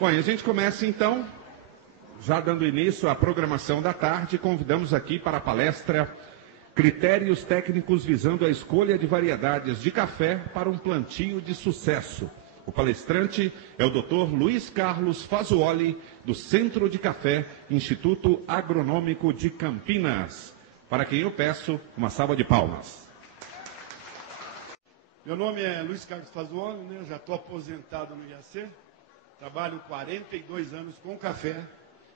Bom, e a gente começa então, já dando início à programação da tarde, convidamos aqui para a palestra Critérios Técnicos visando a escolha de variedades de café para um plantio de sucesso. O palestrante é o Dr. Luiz Carlos Fazuoli, do Centro de Café, Instituto Agronômico de Campinas, para quem eu peço uma salva de palmas. Meu nome é Luiz Carlos Fazuoli, né? Já estou aposentado no IAC, trabalho 42 anos com café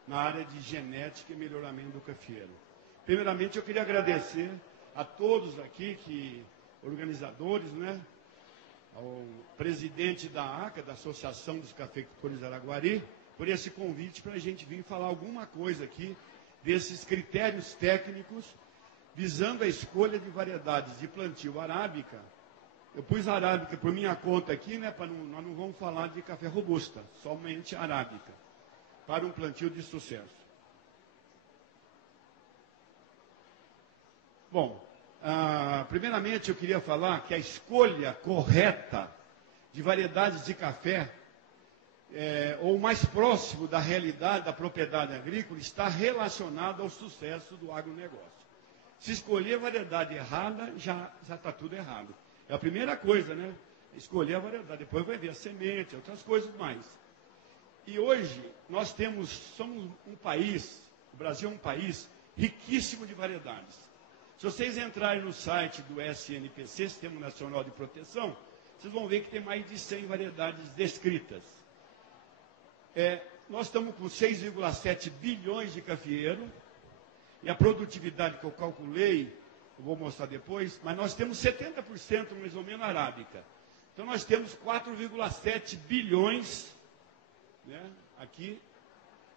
na área de genética e melhoramento do cafeiro. Primeiramente, eu queria agradecer a todos aqui, organizadores, né? Ao presidente da ACA, da Associação dos Cafeicultores Araguari, por esse convite para a gente vir falar alguma coisa aqui desses critérios técnicos visando a escolha de variedades de plantio arábica. Eu pus arábica por minha conta aqui, né? Nós não vamos falar de café robusta, somente arábica, para um plantio de sucesso. Bom, primeiramente eu queria falar que a escolha correta de variedades de café, ou mais próximo da realidade da propriedade agrícola, está relacionado ao sucesso do agronegócio. Se escolher a variedade errada, já está tudo errado. É a primeira coisa, né? Escolher a variedade, depois vai ver a semente, outras coisas mais. E hoje nós somos um país, o Brasil é um país riquíssimo de variedades. Se vocês entrarem no site do SNPC, Sistema Nacional de Proteção, vocês vão ver que tem mais de 100 variedades descritas. Nós estamos com 6,7 bilhões de cafeeiros, e a produtividade que eu calculei, eu vou mostrar depois, mas nós temos 70% mais ou menos arábica. Então nós temos 4,7 bilhões, né, aqui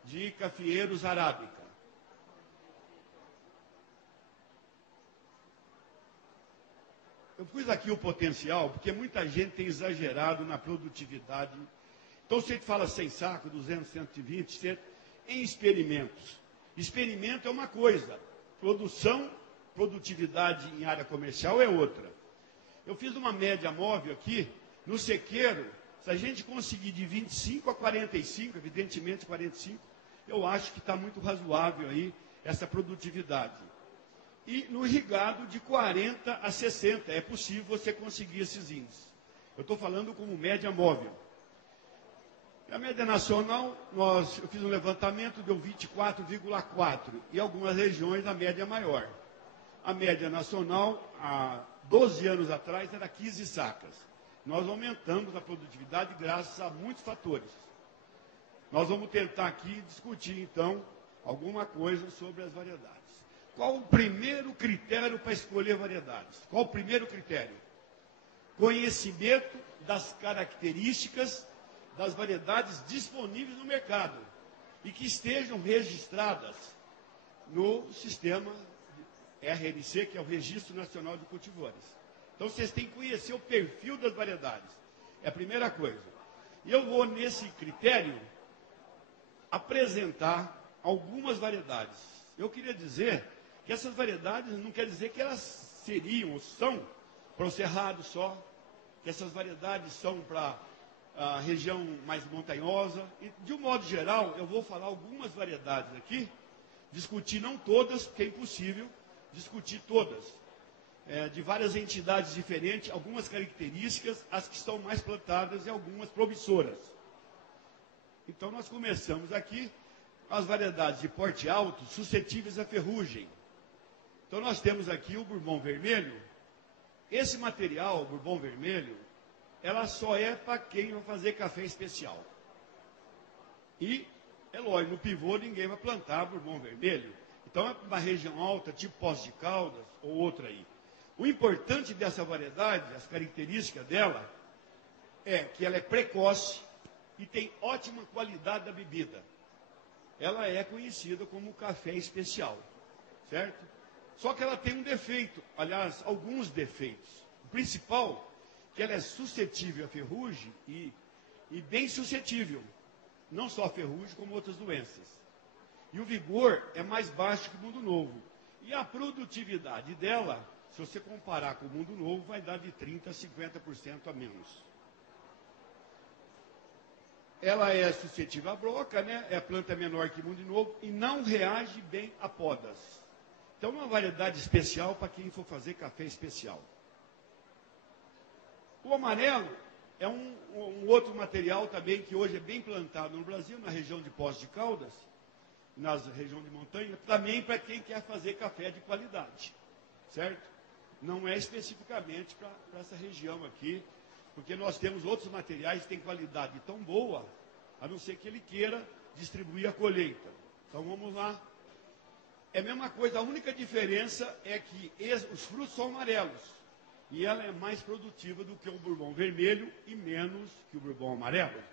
de cafeeiros arábica. Eu pus aqui o potencial, porque muita gente tem exagerado na produtividade. Então, se a gente fala 100 sacos, 200, 120, em experimentos. Experimento é uma coisa, produtividade em área comercial é outra. Eu fiz uma média móvel aqui, no sequeiro, se a gente conseguir de 25 a 45, evidentemente 45, eu acho que está muito razoável aí essa produtividade. E no irrigado de 40 a 60, é possível você conseguir esses índices. Eu estou falando como média móvel. E a média nacional, eu fiz um levantamento, deu 24,4. E algumas regiões a média é maior. A média nacional, há 12 anos atrás, era 15 sacas. Nós aumentamos a produtividade graças a muitos fatores. Nós vamos tentar aqui discutir, então, alguma coisa sobre as variedades. Qual o primeiro critério para escolher variedades? Qual o primeiro critério? Conhecimento das características das variedades disponíveis no mercado e que estejam registradas no sistema RNC, que é o Registro Nacional de Cultivores. Então, vocês têm que conhecer o perfil das variedades. É a primeira coisa. E eu vou, nesse critério, apresentar algumas variedades. Eu queria dizer que essas variedades não quer dizer que elas seriam ou são para o cerrado só, que essas variedades são para a região mais montanhosa. E, de um modo geral, eu vou falar algumas variedades aqui, discutir não todas, porque é impossível discutir todas, de várias entidades diferentes, algumas características, as que estão mais plantadas e algumas promissoras. Então, nós começamos aqui as variedades de porte alto, suscetíveis à ferrugem. Então, nós temos aqui o Bourbon vermelho. Esse material, o Bourbon vermelho, ela só é para quem vai fazer café especial. E, é lógico, no pivô ninguém vai plantar Bourbon vermelho. Então, é uma região alta, tipo Poços de Caldas, ou outra aí. O importante dessa variedade, as características dela, é que ela é precoce e tem ótima qualidade da bebida. Ela é conhecida como café especial, certo? Só que ela tem um defeito, aliás, alguns defeitos. O principal, que ela é suscetível à ferrugem e bem suscetível. Não só à ferrugem, como outras doenças. E o vigor é mais baixo que o Mundo Novo. E a produtividade dela, se você comparar com o Mundo Novo, vai dar de 30% a 50% a menos. ela é suscetível à broca, né? É a planta menor que mundo novo e não reage bem a podas. Então, é uma variedade especial para quem for fazer café especial. O amarelo é um outro material também que hoje é bem plantado no Brasil, na região de Poços de Caldas, na região de montanha, também para quem quer fazer café de qualidade, certo? Não é especificamente para essa região aqui, porque nós temos outros materiais que têm qualidade tão boa, a não ser que ele queira distribuir a colheita. Então vamos lá. É a mesma coisa, a única diferença é que os frutos são amarelos. E ela é mais produtiva do que o bourbon vermelho e menos que o bourbon amarelo.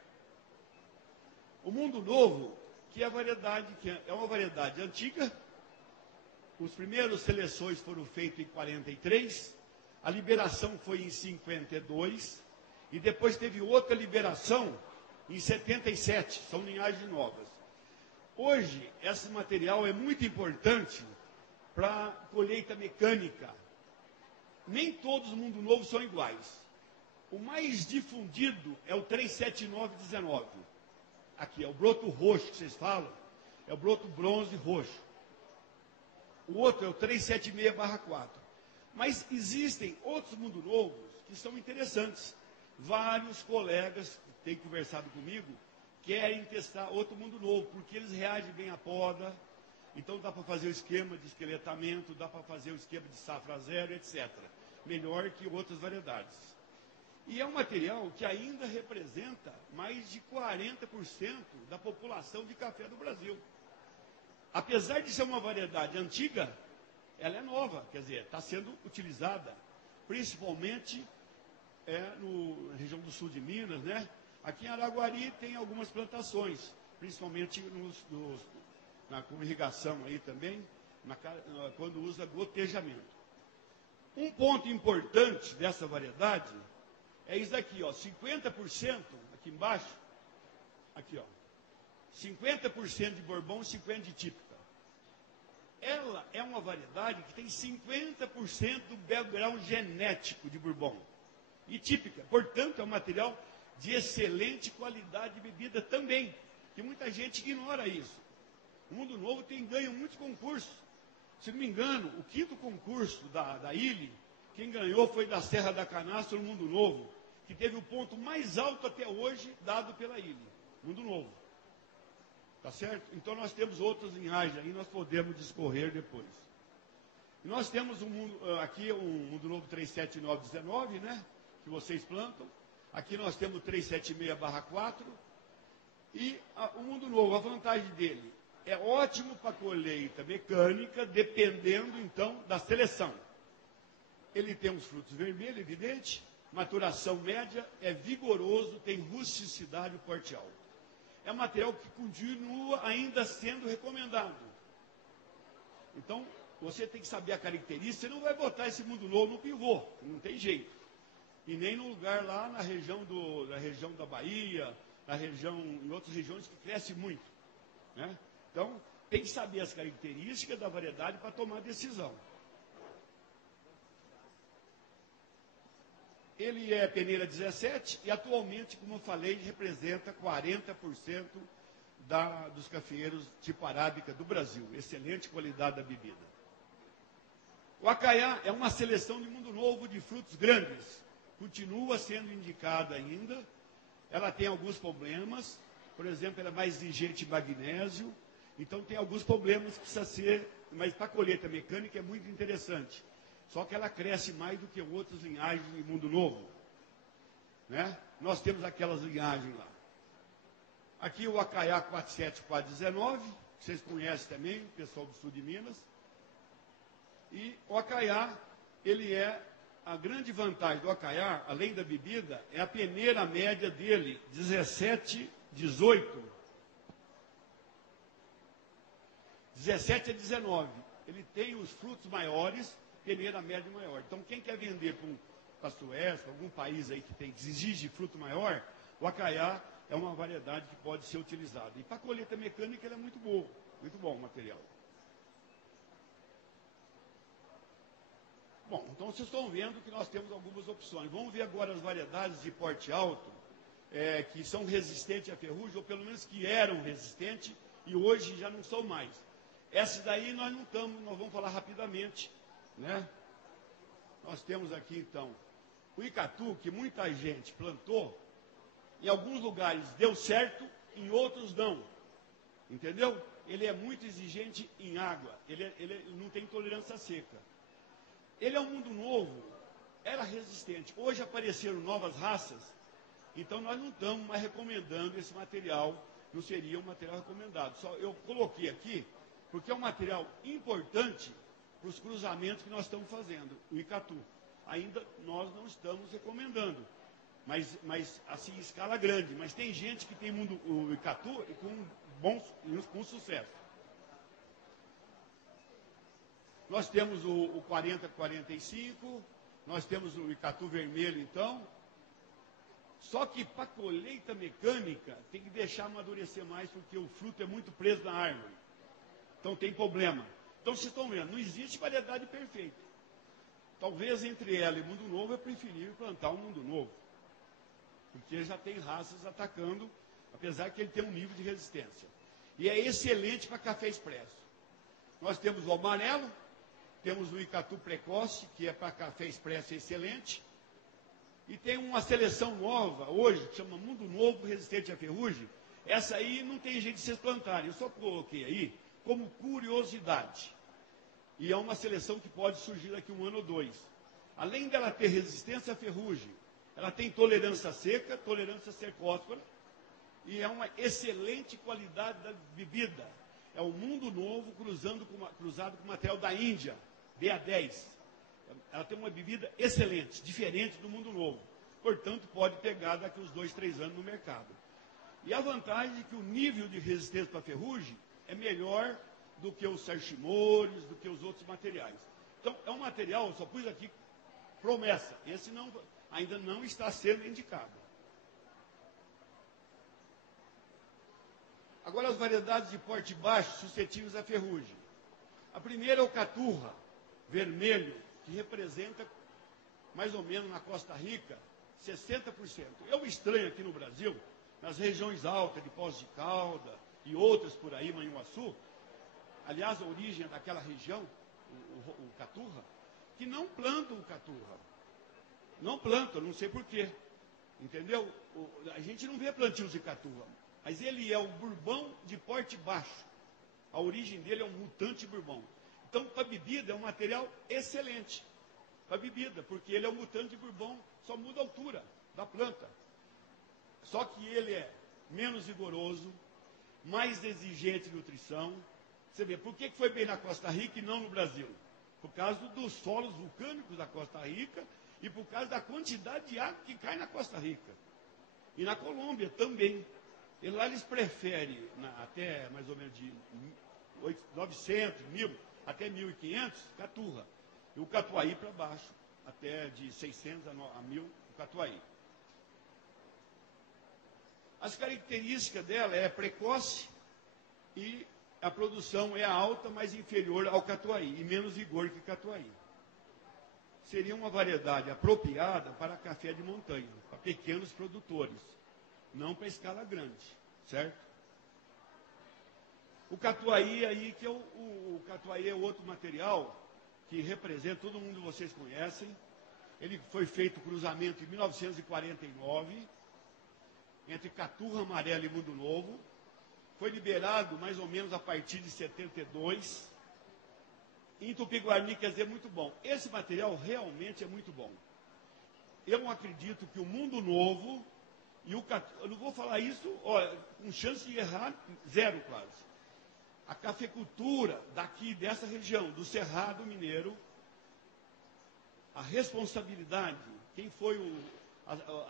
O Mundo Novo, que é uma variedade antiga. Os primeiros seleções foram feitos em 43, a liberação foi em 52, e depois teve outra liberação em 77, são linhagens novas. Hoje, esse material é muito importante para colheita mecânica. Nem todos os Mundo Novo são iguais. O mais difundido é o 37919. Aqui é o broto roxo que vocês falam, é o broto bronze roxo. O outro é o 376/4. Mas existem outros Mundo Novos que são interessantes. Vários colegas que têm conversado comigo querem testar outro Mundo Novo, porque eles reagem bem à poda. Então dá para fazer o esquema de esqueletamento, dá para fazer o esquema de safra zero, etc. Melhor que outras variedades. E é um material que ainda representa mais de 40% da população de café do Brasil. Apesar de ser uma variedade antiga, ela é nova, quer dizer, está sendo utilizada, principalmente na região do sul de Minas, né? Aqui em Araguari tem algumas plantações, principalmente com irrigação aí também, quando usa gotejamento. Um ponto importante dessa variedade é isso aqui, ó, 50% aqui embaixo, aqui, ó, 50% de bourbon e 50% de típica. Ela é uma variedade que tem 50% do background genético de bourbon e típica. Portanto, é um material de excelente qualidade de bebida também, que muita gente ignora isso. O Mundo Novo tem ganho muitos concursos. Se não me engano, o 5º concurso da ILE, quem ganhou foi da Serra da Canastra, no Mundo Novo, que teve o ponto mais alto até hoje dado pela ILE. Mundo Novo. Tá certo? Então nós temos outras linhagens aí, nós podemos discorrer depois. E nós temos aqui um Mundo Novo 37919, né? Que vocês plantam. Aqui nós temos o 376/4. E o Mundo Novo, a vantagem dele é ótimo para colheita mecânica, dependendo então da seleção. Ele tem uns frutos vermelhos, evidente, maturação média, é vigoroso, tem rusticidade e porte alto. É um material que continua ainda sendo recomendado. Então, você tem que saber a característica, você não vai botar esse Mundo Novo no pivô, não tem jeito. E nem no lugar lá na região da Bahia, em outras regiões que cresce muito. Né? Então, tem que saber as características da variedade para tomar decisão. Ele é peneira 17 e atualmente, como eu falei, representa 40% dos cafeeiros tipo arábica do Brasil. Excelente qualidade da bebida. O Acaiá é uma seleção de Mundo Novo de frutos grandes. Continua sendo indicada ainda. Ela tem alguns problemas. Por exemplo, ela é mais exigente em magnésio. Então tem alguns problemas que precisa ser, mas para a colheita mecânica é muito interessante. Só que ela cresce mais do que outras linhagens de Mundo Novo. Né? Nós temos aquelas linhagens lá. Aqui o Acaiá 47419, que vocês conhecem também, o pessoal do sul de Minas. E o Acaiá, a grande vantagem do Acaiá, além da bebida, é a peneira média dele, 17, 18. 17 a 19. Ele tem os frutos maiores, peneira média maior. Então, quem quer vender para a Suécia, algum país aí que exige fruto maior, o Acaiá é uma variedade que pode ser utilizada. E para a colheita mecânica, ele é muito bom o material. Bom, então vocês estão vendo que nós temos algumas opções. Vamos ver agora as variedades de porte alto. que são resistentes à ferrugem, ou pelo menos que eram resistentes, e hoje já não são mais. Essas daí nós não estamos, nós vamos falar rapidamente, né? Nós temos aqui, então, o icatu, que muita gente plantou, em alguns lugares deu certo, em outros não. Entendeu? Ele é muito exigente em água, ele não tem tolerância seca. Ele é um mundo novo, era resistente. Hoje apareceram novas raças, então nós não estamos mais recomendando esse material, não seria um material recomendado. Só eu coloquei aqui, porque é um material importante para os cruzamentos que nós estamos fazendo, o icatu. Ainda nós não estamos recomendando, mas assim, em escala grande. Mas tem gente que tem o icatu com sucesso. Nós temos o 40-45, nós temos o icatu vermelho, então. Só que para colheita mecânica, tem que deixar amadurecer mais, porque o fruto é muito preso na árvore. Então tem problema. Então vocês estão vendo, não existe variedade perfeita. Talvez entre ela e Mundo Novo, eu preferir plantar um Mundo Novo. Porque já tem raças atacando, apesar que ele tem um nível de resistência. E é excelente para café expresso. Nós temos o amarelo, temos o icatu precoce, que é para café expresso excelente. E tem uma seleção nova, hoje, que chama Mundo Novo Resistente à Ferrugem. Essa aí não tem jeito de vocês plantarem. Eu só coloquei aí como curiosidade. E é uma seleção que pode surgir daqui um ano ou dois. Além dela ter resistência à ferrugem, ela tem tolerância seca, tolerância secóspora, e é uma excelente qualidade da bebida. É o Mundo Novo cruzado com material da Índia, BA10. Ela tem uma bebida excelente, diferente do Mundo Novo. Portanto, pode pegar daqui uns 2, 3 anos no mercado. E a vantagem é que o nível de resistência para a ferrugem é melhor do que os sarchimores, do que os outros materiais. Então, é um material, eu só pus aqui promessa. Esse ainda não está sendo indicado. Agora, as variedades de porte baixo suscetíveis à ferrugem. A primeira é o caturra, vermelho, que representa, mais ou menos na Costa Rica, 60%. É um estranho aqui no Brasil, nas regiões altas de Poços de Caldas e outras por aí, Manhuaçu, aliás, a origem daquela região, o caturra, que não plantam o caturra. Não plantam, não sei porquê. Entendeu? A gente não vê plantios de caturra, mas ele é um bourbon de porte baixo. A origem dele é um mutante bourbon. Então, para bebida, é um material excelente. Para bebida, porque ele é um mutante de bourbon, só muda a altura da planta. Só que ele é menos vigoroso, mais exigente de nutrição. Você vê, por que foi bem na Costa Rica e não no Brasil? Por causa dos solos vulcânicos da Costa Rica e por causa da quantidade de água que cai na Costa Rica. E na Colômbia também. E lá eles preferem, até mais ou menos de 900, 1000, até 1500, caturra. E o catuaí para baixo, até de 600 a 1000, o catuaí. As características dela é precoce e a produção é alta, mas inferior ao catuaí, e menos vigor que catuaí. Seria uma variedade apropriada para café de montanha, para pequenos produtores, não para escala grande, certo? O catuaí aí, que é o catuaí é outro material que representa, todo mundo vocês conhecem. Ele foi feito cruzamento em 1949, entre caturra amarela e Mundo Novo. Foi liberado mais ou menos a partir de 72. Em Tupi-Guarani, quer dizer, muito bom. Esse material realmente é muito bom. Eu não acredito que o Mundo Novo e o caturra, eu não vou falar isso, olha, com chance de errar, zero quase. A cafeicultura daqui, dessa região, do Cerrado Mineiro, a responsabilidade, quem foi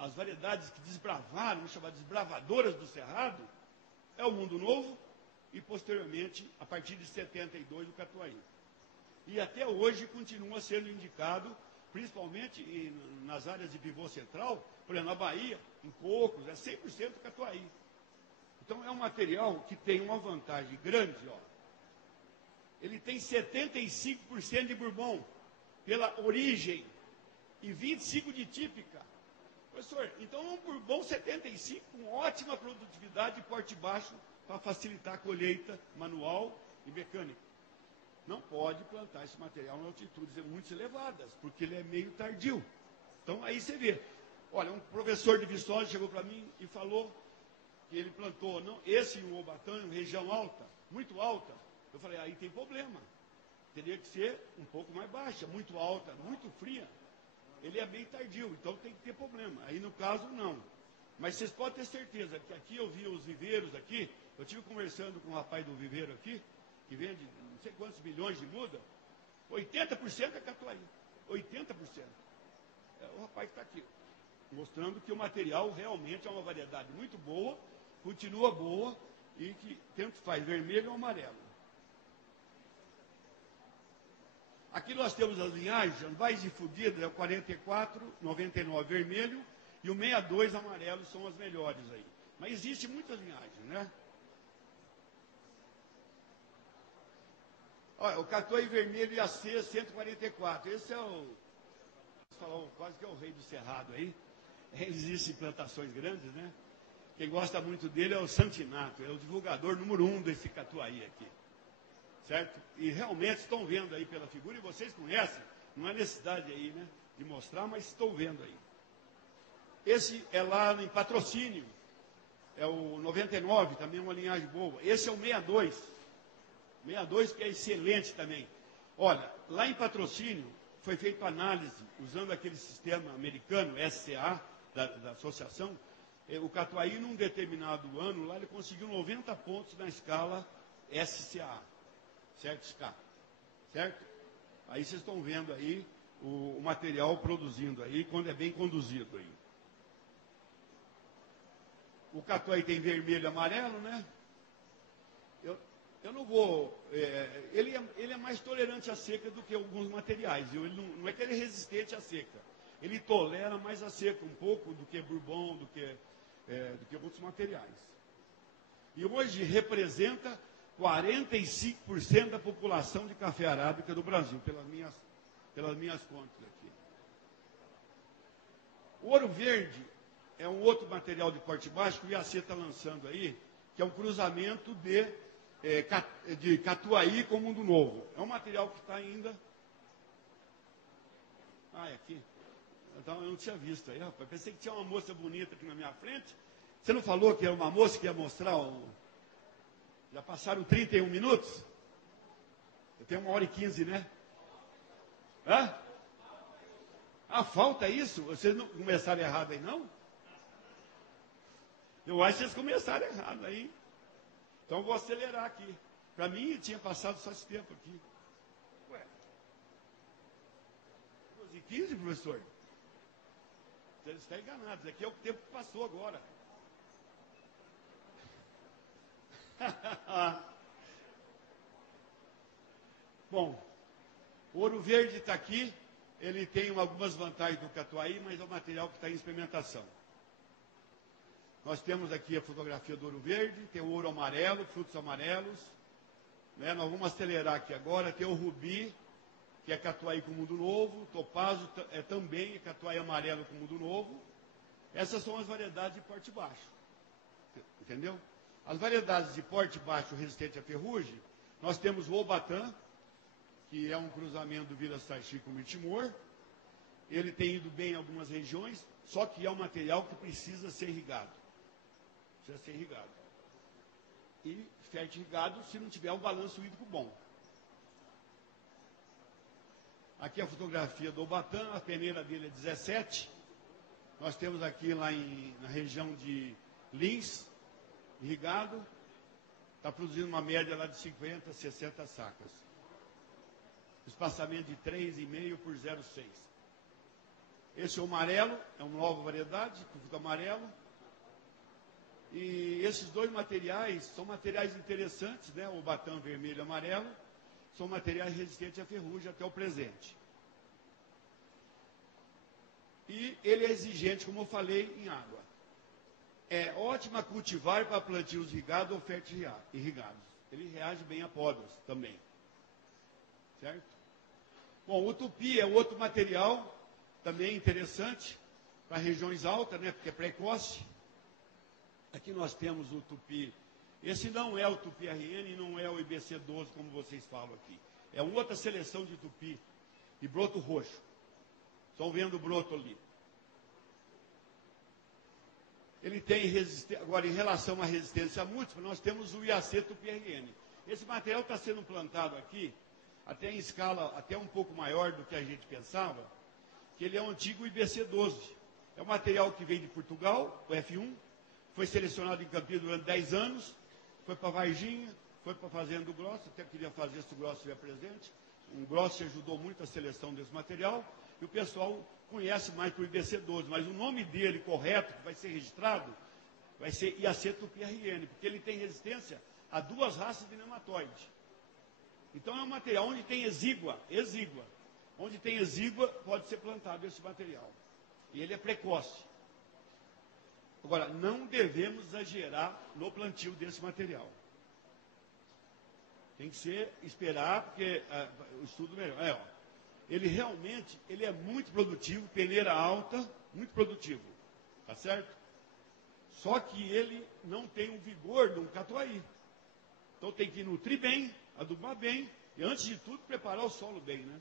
as variedades que desbravaram, vamos chamar de desbravadoras do Cerrado, é o Mundo Novo e, posteriormente, a partir de 72, o catuaí. E até hoje continua sendo indicado, principalmente nas áreas de pivô central, por exemplo, na Bahia, em Cocos, é 100% catuaí. Então, é um material que tem uma vantagem grande, ó. Ele tem 75% de bourbon, pela origem, e 25% de típica. Professor, então um bourbon 75 com ótima produtividade e porte baixo para facilitar a colheita manual e mecânica. Não pode plantar esse material em altitudes muito elevadas, porque ele é meio tardio. Então aí você vê. Olha, um professor de Viçosa chegou para mim e falou que ele plantou esse em Uobatã, em região alta, muito alta. Eu falei, aí tem problema. Teria que ser um pouco mais baixa, muito alta, muito fria. Ele é bem tardio, então tem que ter problema. Aí no caso, não. Mas vocês podem ter certeza que aqui eu vi os viveiros aqui, eu estive conversando com um rapaz do viveiro aqui, que vende não sei quantos milhões de muda, 80% é catuai. 80%. É o rapaz que está aqui, mostrando que o material realmente é uma variedade muito boa, continua boa, e que tanto faz vermelho ou amarelo. Aqui nós temos as linhagens, as mais difundidas é o 44, 99 vermelho e o 62 amarelo são as melhores aí. Mas existe muitas linhagens, né? Olha, o Catuai vermelho IAC 144, esse é o, quase que é o rei do cerrado aí. Existem plantações grandes, né? Quem gosta muito dele é o Santinato, é o divulgador número 1 desse Catuai aqui. Certo? E realmente estão vendo aí pela figura, e vocês conhecem, não há necessidade aí, né, de mostrar, mas estão vendo aí. Esse é lá em Patrocínio, é o 99, também uma linhagem boa. Esse é o 62, 62 que é excelente também. Olha, lá em Patrocínio foi feita análise, usando aquele sistema americano, SCA, da associação, o Catuai, num determinado ano, lá ele conseguiu 90 pontos na escala SCA. Certo, Ska? Certo? Aí vocês estão vendo aí o material produzindo aí, quando é bem conduzido aí. O Catuai tem vermelho e amarelo, né? Eu não vou... ele é mais tolerante à seca do que alguns materiais. Ele não é que ele é resistente à seca. Ele tolera mais a seca um pouco do que bourbon, do que outros materiais. E hoje representa 45% da população de café arábica do Brasil, pelas minhas contas aqui. O ouro verde é um outro material de porte baixo que o IAC está lançando aí, que é um cruzamento de Catuai com Mundo Novo. É um material que está ainda... Ah, é aqui? Então, eu não tinha visto aí, rapaz. Pensei que tinha uma moça bonita aqui na minha frente. Você não falou que era uma moça que ia mostrar o... Já passaram 31 minutos? Eu tenho 1h15, né? Hã? Ah, falta isso? Vocês não começaram errado aí, não? Eu acho que vocês começaram errado aí. Então eu vou acelerar aqui. Para mim, tinha passado só esse tempo aqui. Ué. 12h15, professor? Vocês estão enganados. Aqui é o tempo que passou agora. Bom, o ouro verde está aqui, ele tem algumas vantagens do Catuai, mas é um material que está em experimentação. Nós temos aqui a fotografia do ouro verde, tem o ouro amarelo, frutos amarelos, né? Nós vamos acelerar aqui agora, tem o rubi, que é Catuai com Mundo Novo, topazo também é Catuai amarelo com Mundo Novo. Essas são as variedades de porte baixo, entendeu? As variedades de porte baixo resistente à ferrugem, nós temos o Uobatã, que é um cruzamento do Vila Sarchi com o Mirtimor. Ele tem ido bem em algumas regiões, só que é um material que precisa ser irrigado. Precisa ser irrigado. E fertirrigado se não tiver um balanço hídrico bom. Aqui a fotografia do Uobatã, a peneira dele é 17. Nós temos aqui lá na região de Lins, irrigado, está produzindo uma média lá de 50, 60 sacas. Espaçamento de 3,5 por 0,6. Esse é o amarelo, é uma nova variedade, com fruto amarelo. E esses dois materiais são materiais interessantes, né? O Uobatã vermelho e amarelo, são materiais resistentes à ferrugem até o presente. E ele é exigente, como eu falei, em água. É ótimo a cultivar para plantios irrigados ou fertirrigados. Ele reage bem a podas também. Certo? Bom, o tupi é outro material também interessante para regiões altas, né, porque é precoce. Aqui nós temos o tupi. Esse não é o tupi RN, não é o IBC12, como vocês falam aqui. É uma outra seleção de tupi e broto roxo. Estão vendo o broto ali. Ele tem resistência. Agora, em relação à resistência múltipla, nós temos o IAC tupi RN. Esse material está sendo plantado aqui, até em escala até um pouco maior do que a gente pensava, que ele é o antigo IBC12. É um material que veio de Portugal, o F1, foi selecionado em Campinas durante 10 anos, foi para Varginha, foi para a Fazenda do Grossi, até queria fazer se o Grossi estiver presente. O Grossi ajudou muito a seleção desse material, e o pessoal conhece mais por IBC12, mas o nome dele correto, que vai ser registrado, vai ser IAC tupi RN, porque ele tem resistência a 2 raças de nematóide. Então é um material onde tem exígua. Onde tem exígua, pode ser plantado esse material. E ele é precoce. Agora, não devemos exagerar no plantio desse material. Tem que ser, esperar, porque o estudo melhor. Ele realmente, ele é muito produtivo, peneira alta, muito produtivo. Tá certo? Só que ele não tem o vigor de um catuai. Então tem que nutrir bem, adubar bem, e antes de tudo, preparar o solo bem, né?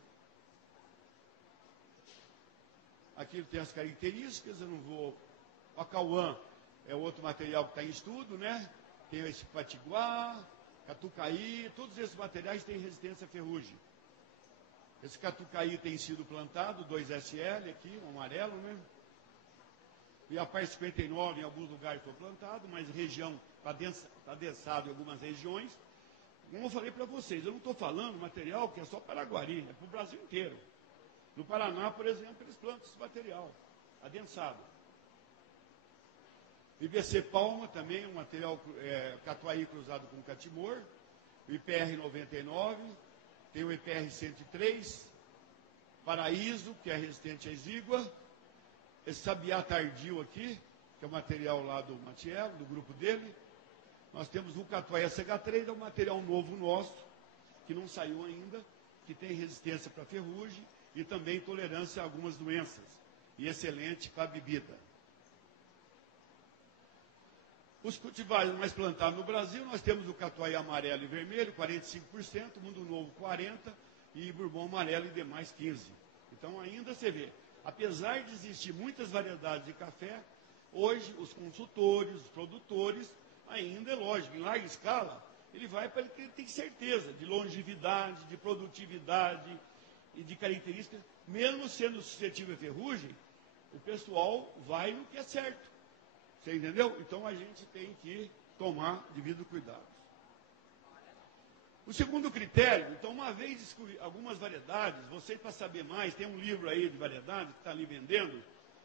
Aqui ele tem as características, eu não vou... O acauã é outro material que está em estudo, né? Tem esse patiguá, catucaí, todos esses materiais têm resistência à ferrugem. Esse catucaí tem sido plantado, 2SL aqui, um amarelo, né? E a par 59 em alguns lugares foi plantado, mas região está densado em algumas regiões. Como eu falei para vocês, eu não estou falando material que é só Paraguari, é para o Brasil inteiro. No Paraná, por exemplo, eles plantam esse material, adensado. IBC Palma também, um material catuai cruzado com catimor. O IPR 99, tem o IPR 103, Paraíso, que é resistente à exígua. Esse sabiá tardio aqui, que é o material lá do Matiello, do grupo dele. Nós temos o catuai SH3, é um material novo nosso, que não saiu ainda, que tem resistência para ferrugem e também tolerância a algumas doenças. E excelente para a bebida. Os cultivares mais plantados no Brasil, nós temos o catuai amarelo e vermelho, 45%, Mundo Novo 40%, e Bourbon amarelo e demais 15%. Então ainda você vê, apesar de existir muitas variedades de café, hoje os consultores, os produtores, ainda é lógico, em larga escala, ele vai para ele tem certeza de longevidade, de produtividade e de características, mesmo sendo suscetível a ferrugem, o pessoal vai no que é certo. Você entendeu? Então a gente tem que tomar devido cuidado. O segundo critério, então uma vez descobrir algumas variedades, vocês para saber mais, tem um livro aí de variedades que está ali vendendo,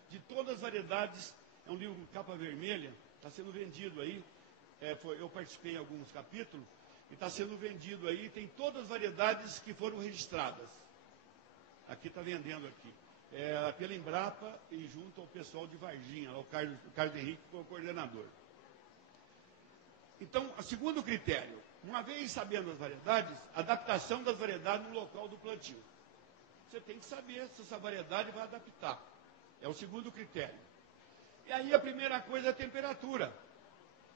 de todas as variedades, é um livro com capa vermelha, está sendo vendido aí, eu participei em alguns capítulos, e está sendo vendido aí, tem todas as variedades que foram registradas. Aqui está vendendo aqui. Pela Embrapa e junto ao pessoal de Varginha, o Carlos Henrique, que foi o coordenador. Então, o segundo critério, uma vez sabendo as variedades, adaptação das variedades no local do plantio. Você tem que saber se essa variedade vai adaptar. É o segundo critério. E aí a primeira coisa é a temperatura.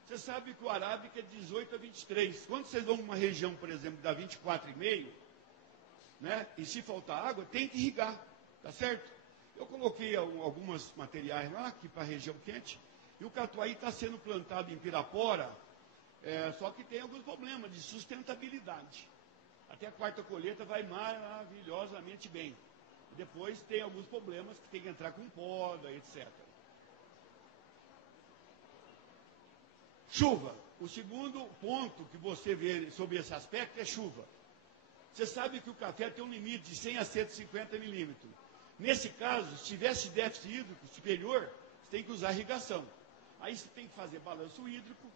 Você sabe que o arábica é 18 a 23. Quando vocês vão numa região, por exemplo, da 24,5, né, e se faltar água, tem que irrigar. Tá certo? Eu coloquei alguns materiais lá, aqui para a região quente, e o catuai está sendo plantado em Pirapora, só que tem alguns problemas de sustentabilidade. Até a quarta colheita vai maravilhosamente bem. Depois tem alguns problemas que tem que entrar com poda, etc. Chuva. O segundo ponto que você vê sobre esse aspecto é chuva. Você sabe que o café tem um limite de 100 a 150 milímetros. Nesse caso, se tivesse déficit hídrico superior, você tem que usar irrigação. Aí você tem que fazer balanço hídrico.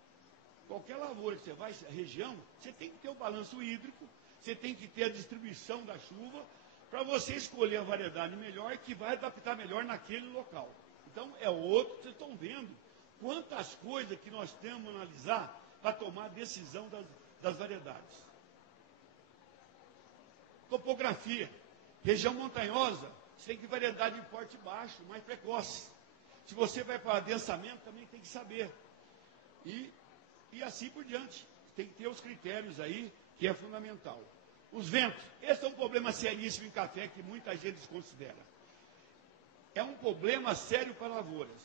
Qualquer lavoura que você vai, região, você tem que ter o balanço hídrico, você tem que ter a distribuição da chuva, para você escolher a variedade melhor que vai adaptar melhor naquele local. Então, é outro, vocês estão vendo quantas coisas que nós temos a analisar para tomar a decisão das variedades. Topografia. Região montanhosa, você tem que variedade de porte baixo, mais precoce. Se você vai para adensamento, também tem que saber. E assim por diante. Tem que ter os critérios aí, que é fundamental. Os ventos. Esse é um problema seríssimo em café que muita gente desconsidera. É um problema sério para lavouras.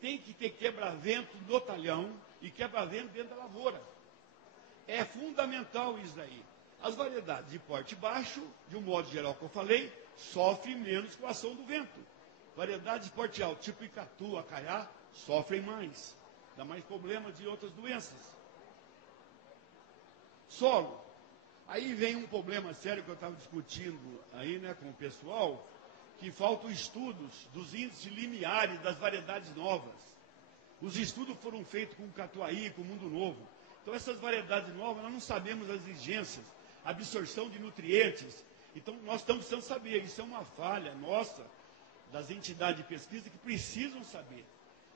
Tem que ter quebra-vento no talhão e quebra-vento dentro da lavoura. É fundamental isso aí. As variedades de porte baixo, de um modo geral que eu falei, sofrem menos com a ação do vento. Variedades de porte alto, tipo Icatu, Acaiá, sofrem mais. Dá mais problemas de outras doenças. Solo. Aí vem um problema sério que eu estava discutindo aí, né, com o pessoal, que faltam estudos dos índices limiares das variedades novas. Os estudos foram feitos com o Catuaí, com o Mundo Novo. Então, essas variedades novas, nós não sabemos as exigências, absorção de nutrientes. Então, nós estamos precisando saber. Isso é uma falha nossa, das entidades de pesquisa, que precisam saber.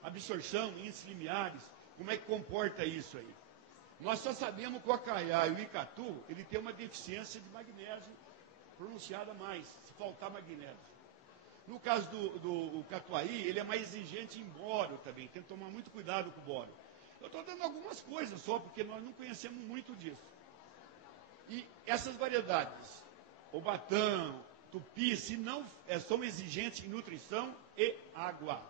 Absorção, índices limiares, como é que comporta isso aí? Nós só sabemos que o Acaiá e o Icatu, ele tem uma deficiência de magnésio pronunciada mais, se faltar magnésio. No caso do Catuaí, ele é mais exigente em boro também, tem que tomar muito cuidado com o boro. Eu estou dando algumas coisas só, porque nós não conhecemos muito disso. E essas variedades, o Batã, Tupi, se não são exigentes em nutrição e água.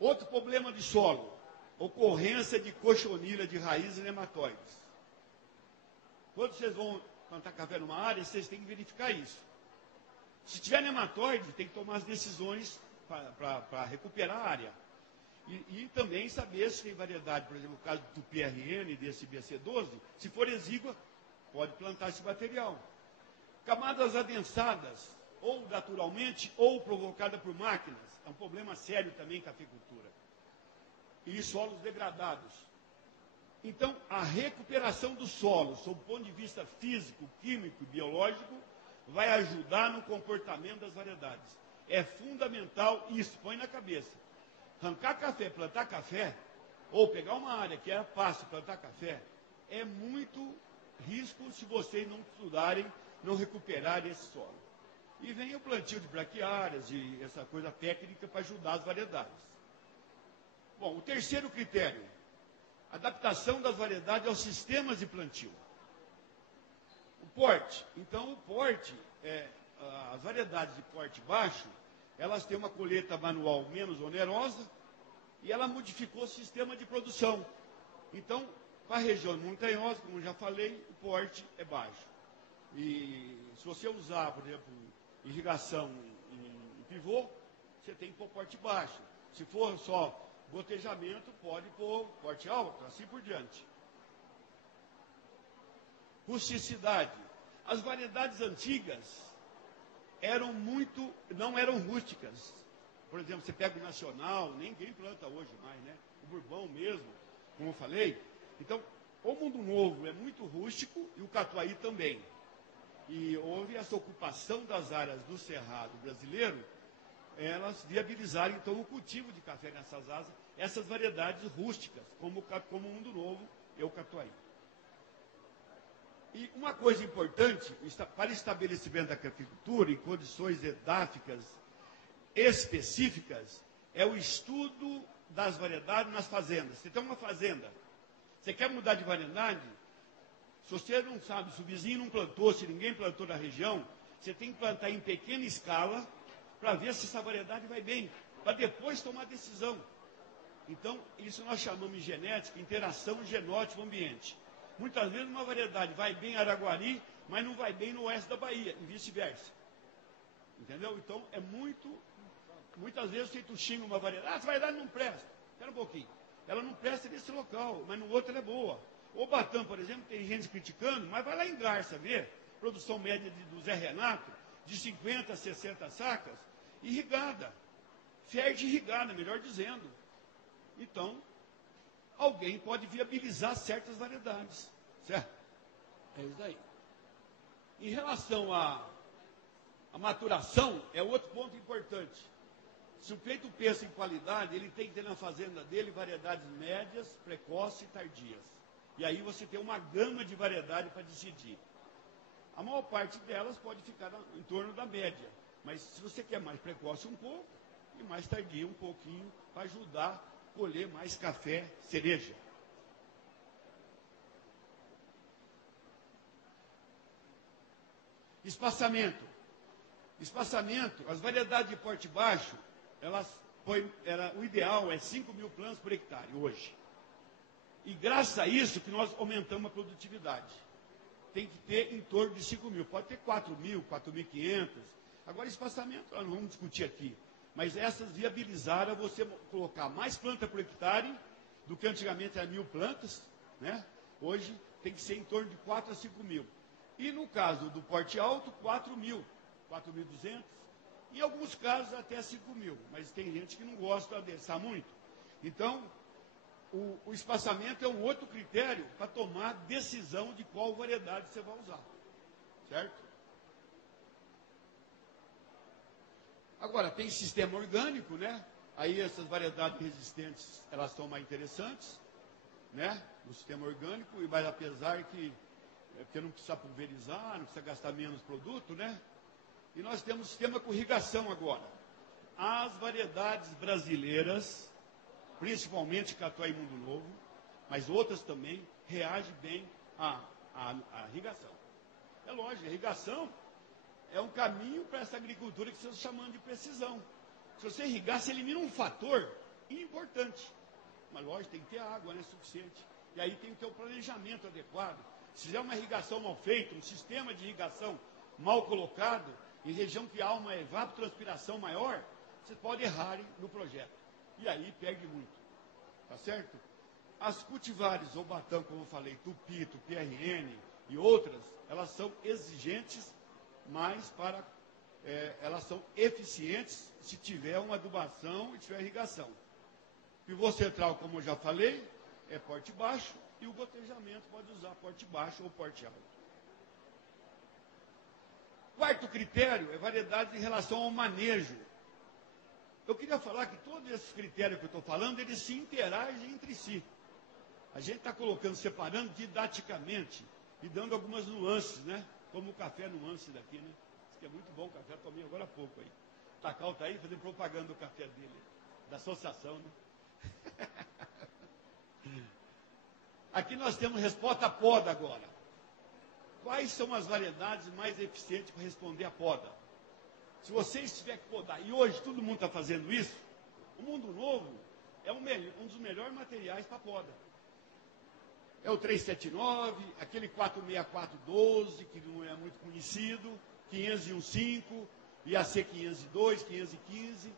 Outro problema de solo, ocorrência de cochonilha de raízes e nematóides. Quando vocês vão plantar café numa área, vocês têm que verificar isso. Se tiver nematóide, tem que tomar as decisões para recuperar a área. E também saber se tem variedade, por exemplo, no caso do Tupi-RN, desse BC12, se for exígua, pode plantar esse material. Camadas adensadas, ou naturalmente, ou provocada por máquinas, é um problema sério também com a cafeicultura. E solos degradados. Então, a recuperação do solo, sob o ponto de vista físico, químico e biológico, vai ajudar no comportamento das variedades. É fundamental isso, põe na cabeça. Arrancar café, plantar café, ou pegar uma área que era fácil plantar café, é muito risco se vocês não estudarem, não recuperarem esse solo. E vem o plantio de braquiárias, de essa coisa técnica para ajudar as variedades. Bom, o terceiro critério, adaptação das variedades aos sistemas de plantio. O porte. Então, o porte, as variedades de porte baixo, elas têm uma colheita manual menos onerosa e ela modificou o sistema de produção. Então, para a região montanhosa, como já falei, o porte é baixo. E se você usar, por exemplo, irrigação em pivô, você tem que pôr porte baixo. Se for só gotejamento, pode pôr porte alto, assim por diante. Rusticidade. As variedades antigas não eram rústicas. Por exemplo, você pega o nacional, ninguém planta hoje mais, né? O bourbon mesmo, como eu falei. Então, o Mundo Novo é muito rústico e o Catuaí também. E houve essa ocupação das áreas do Cerrado brasileiro, elas viabilizaram, então, o cultivo de café nessas áreas, essas variedades rústicas, como o Mundo Novo e o Catuaí. E uma coisa importante, para estabelecimento da cafeicultura em condições edáficas específicas, é o estudo das variedades nas fazendas. Você tem uma fazenda, você quer mudar de variedade, se você não sabe, se o vizinho não plantou, se ninguém plantou na região, você tem que plantar em pequena escala para ver se essa variedade vai bem, para depois tomar decisão. Então, isso nós chamamos em genética, interação genótipo-ambiente. Muitas vezes uma variedade vai bem em Araguari, mas não vai bem no oeste da Bahia, e vice-versa. Entendeu? Então, muitas vezes você xinga uma variedade, essa variedade não presta. Espera um pouquinho. Ela não presta nesse local, mas no outro ela é boa. O Batã, por exemplo, tem gente criticando, mas vai lá em Garça ver. Produção média do Zé Renato, de 50 a 60 sacas, irrigada. Ferde irrigada, melhor dizendo. Então, alguém pode viabilizar certas variedades. Certo? É isso aí. Em relação à maturação, é outro ponto importante. Se o sujeito pensa em qualidade, ele tem que ter na fazenda dele variedades médias, precoces e tardias. E aí você tem uma gama de variedade para decidir. A maior parte delas pode ficar em torno da média. Mas se você quer mais precoce um pouco, e mais tardio um pouquinho para ajudar a colher mais café cereja. Espaçamento. Espaçamento, as variedades de porte baixo, o ideal é 5.000 plantas por hectare hoje. E graças a isso que nós aumentamos a produtividade. Tem que ter em torno de 5.000. Pode ter 4.000, 4.500. Agora, espaçamento, nós não vamos discutir aqui. Mas essas viabilizaram você colocar mais planta por hectare do que antigamente era 1.000 plantas. Né? Hoje tem que ser em torno de 4 a 5.000. E no caso do porte alto, 4.000, 4.200. Em alguns casos até 5.000. Mas tem gente que não gosta de adensar muito. Então, o espaçamento é um outro critério para tomar decisão de qual variedade você vai usar. Certo? Agora, tem sistema orgânico, né? Aí essas variedades resistentes, elas são mais interessantes, né? No sistema orgânico, mas apesar que porque não precisa pulverizar, não precisa gastar menos produto, né? E nós temos sistema com irrigação agora. As variedades brasileiras, principalmente Catuai Mundo Novo, mas outras também, reagem bem à irrigação. É lógico, a irrigação é um caminho para essa agricultura que vocês estão chamando de precisão. Se você irrigar, você elimina um fator importante. Mas lógico, tem que ter água, né, suficiente. E aí tem que ter o planejamento adequado. Se fizer uma irrigação mal feita, um sistema de irrigação mal colocado, em região que há uma evapotranspiração maior, você pode errar no projeto. E aí perde muito. Tá certo? As cultivares, ou batão, como eu falei, tupi, tupi-RN e outras, elas são exigentes, mas elas são eficientes se tiver uma adubação e tiver irrigação. Pivô central, como eu já falei, é porte baixo, e o gotejamento pode usar porte baixo ou porte alto. Quarto critério é variedade em relação ao manejo. Eu queria falar que todos esses critérios que eu estou falando, eles se interagem entre si. A gente está colocando, separando didaticamente e dando algumas nuances, né? Como o café nuance daqui, né? Isso que é muito bom, o café tomei agora há pouco aí. O Tacal está aí fazendo propaganda do café dele, da associação, né? Aqui nós temos resposta à poda agora. Quais são as variedades mais eficientes para responder à poda? Se vocês tiverem que podar, e hoje todo mundo está fazendo isso, o Mundo Novo é um dos melhores materiais para poda. É o 379, aquele 46412, que não é muito conhecido, 505, IAC 502, 515.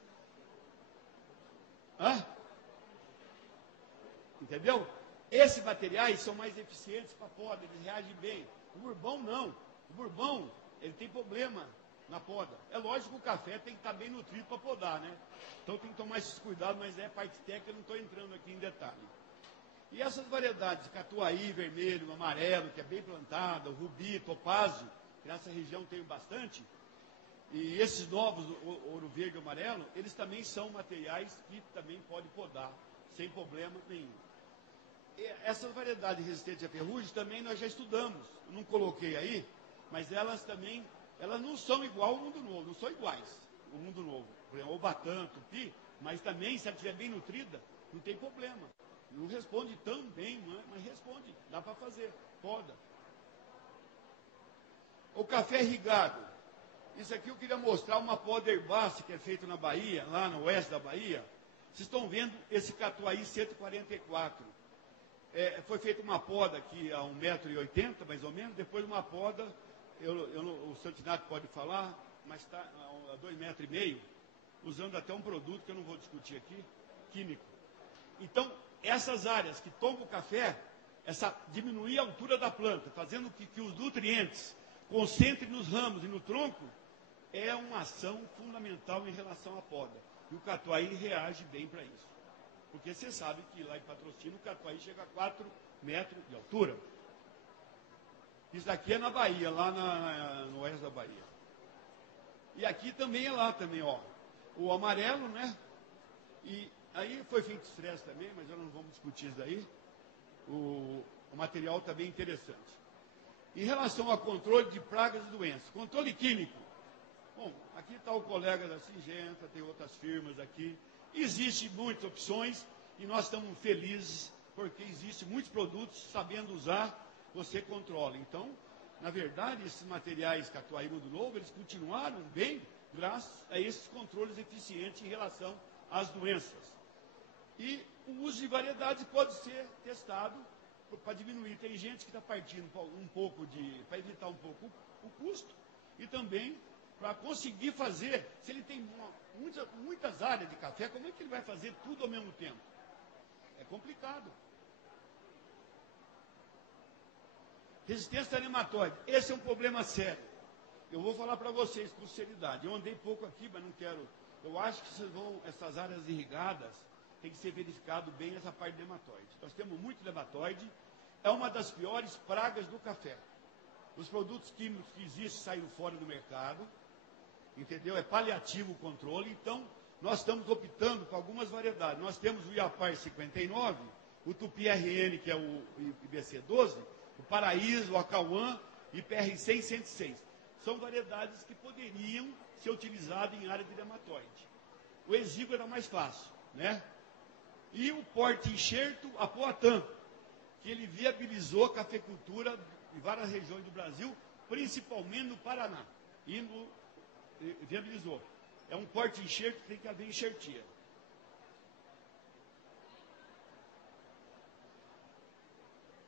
Entendeu? Esses materiais são mais eficientes para poda, eles reagem bem. O bourbon não. O bourbon, ele tem problema na poda. É lógico que o café tem que estar bem nutrido para podar, né? Então tem que tomar esses cuidados, mas é parte técnica, eu não estou entrando aqui em detalhe. E essas variedades, catuai, vermelho, amarelo, que é bem plantada, rubi, topázio, que nessa região tem bastante, e esses novos, ouro verde e amarelo, eles também são materiais que também podem podar, sem problema nenhum. E essas variedades resistentes à ferrugem também nós já estudamos. Eu não coloquei aí, mas elas também, elas não são igual ao Mundo Novo, não são iguais o Mundo Novo. Por exemplo, o batã, tupi, mas também, se ela estiver bem nutrida, não tem problema. Não responde tão bem, mas responde, dá para fazer, poda. O café irrigado. Isso aqui eu queria mostrar uma poda herbácea que é feita na Bahia, lá no oeste da Bahia. Vocês estão vendo esse catuai 144. Foi feita uma poda aqui a 1,80 m, mais ou menos, depois uma poda, o Santinato pode falar, mas está a 2,5 m, usando até um produto que eu não vou discutir aqui, químico. Então, essas áreas que tomam o café, diminuir a altura da planta, fazendo que os nutrientes concentrem nos ramos e no tronco, é uma ação fundamental em relação à poda. E o catuai reage bem para isso. Porque você sabe que lá em Patrocínio o catuai chega a 4 metros de altura. Isso daqui é na Bahia, lá no oeste da Bahia. E aqui também é lá também, ó. O amarelo, né? E aí foi feito estresse também, mas nós não vamos discutir isso daí. O material também é interessante. Em relação ao controle de pragas e doenças, controle químico. Bom, aqui está o colega da Singenta, tem outras firmas aqui. Existem muitas opções e nós estamos felizes porque existem muitos produtos, sabendo usar, você controla. Então, na verdade, esses materiais Catuai Mundo Novo, eles continuaram bem graças a esses controles eficientes em relação às doenças. E o uso de variedades pode ser testado para diminuir. Tem gente que está partindo um pouco para evitar um pouco o custo e também para conseguir fazer. Se ele tem muitas áreas de café, como é que ele vai fazer tudo ao mesmo tempo? É complicado. Resistência a nematóide. Esse é um problema sério. Eu vou falar para vocês com seriedade. Eu andei pouco aqui, mas não quero. Eu acho que essas áreas irrigadas, tem que ser verificado bem essa parte de nematóide. Nós temos muito nematóide. É uma das piores pragas do café. Os produtos químicos que existem saíram fora do mercado. Entendeu? É paliativo o controle. Então, nós estamos optando por algumas variedades. Nós temos o Iapar 59, o Tupi RN, que é o IBC 12, o Paraíso, o Acauã e PR6 106. São variedades que poderiam ser utilizadas em área de nematóide. O exíguo era mais fácil, né? E o porte-enxerto Apoatã, que ele viabilizou a cafeicultura em várias regiões do Brasil, principalmente no Paraná. Viabilizou. É um porte-enxerto que tem que haver enxertia.